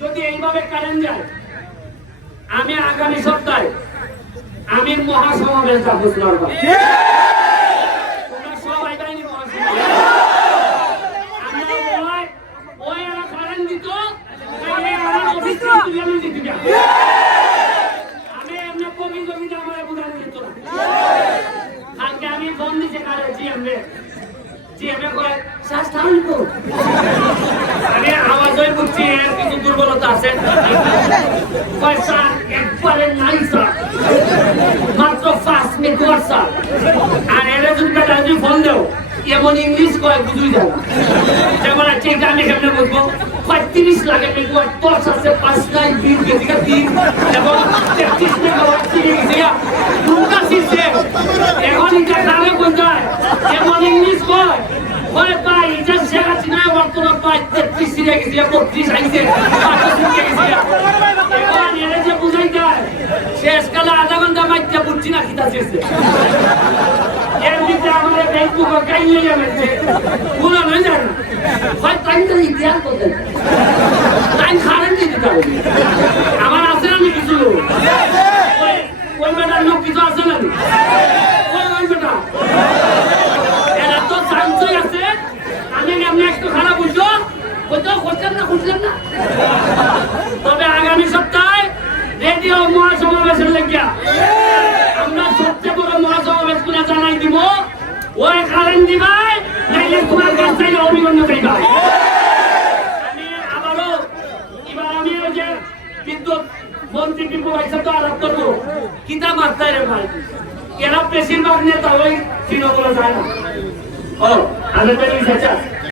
এইভাবে কারেন্ট যায় আমি আগামী সপ্তাহে আমি মহাসমাবেশ যাব। তোমরা সবাই। আমি এমনি আমার যেত কালকে আমি ফোন দিতে কারে জিএম রে জিএম এ কয় শ্বাস টানুন বুঝছি এর কিছু দুর্বলতা আছে। পয়সা একবারে নাই, স্যার। মাত্র পাঁচ মিনিট স্যার। আর এর যদি বেটা যদি ফোন দেও, এমন ইংলিশ কয়, বুঝুই যাও যেমন আছে এটা আমি কেমনে বলব পঁয়ত্রিশ লাগে মেঘুয়ার দশ আছে পাঁচ নাই, বিশ গেছি এবং তেত্রিশ মেঘাওয়াট তিন গেছি গা দুটা সিস্টেম এখন এটা দামে বোঝায় এমন ইংলিশ কয় ওরে ভাই এটা শেখাচ্ছি তোমার পাই তেত্রিশ সিরিয়া গেছি গা বত্রিশ যে বুঝাই যায় শেষকালে আধা ঘণ্টা মাইতে বুঝছি না খিতা এর ভিতরে আমাদের ফেসবুক কাইয়ে যাবে পুরো নয় জানো, হয় তাই তো ইতিহাস করতে তাই খারেন দিতে পারে আমার আছে না কিছু লোক ওই- ওই বেটার লোক কিছু আছে না ওই ওই বেটা এরা তো চান্সই আছে আমি এমনি একটু খারাপ বুঝছ বুঝছ করছেন না বুঝলেন না তবে আগামী সপ্তাহে রেডিও মহাসমাবেশের লেগিয়া আমরা সবচেয়ে বড় মহাসমাবেশ করে জানাই দিব ওই কারেন্ট দিবাই নাইলে তোমার কাছ থেকে অভিনন্দন দিবাই আমি আবারও, এবার আমি ওই যে বিদ্যুৎ মন্ত্রী পিপু ভাইসা তো আলাপ করব। কিতা মাত্রায় রে ভাই? এরা বেশিরভাগ নেতা ওই তৃণমূলে যায় না। ও আমি বেরিয়ে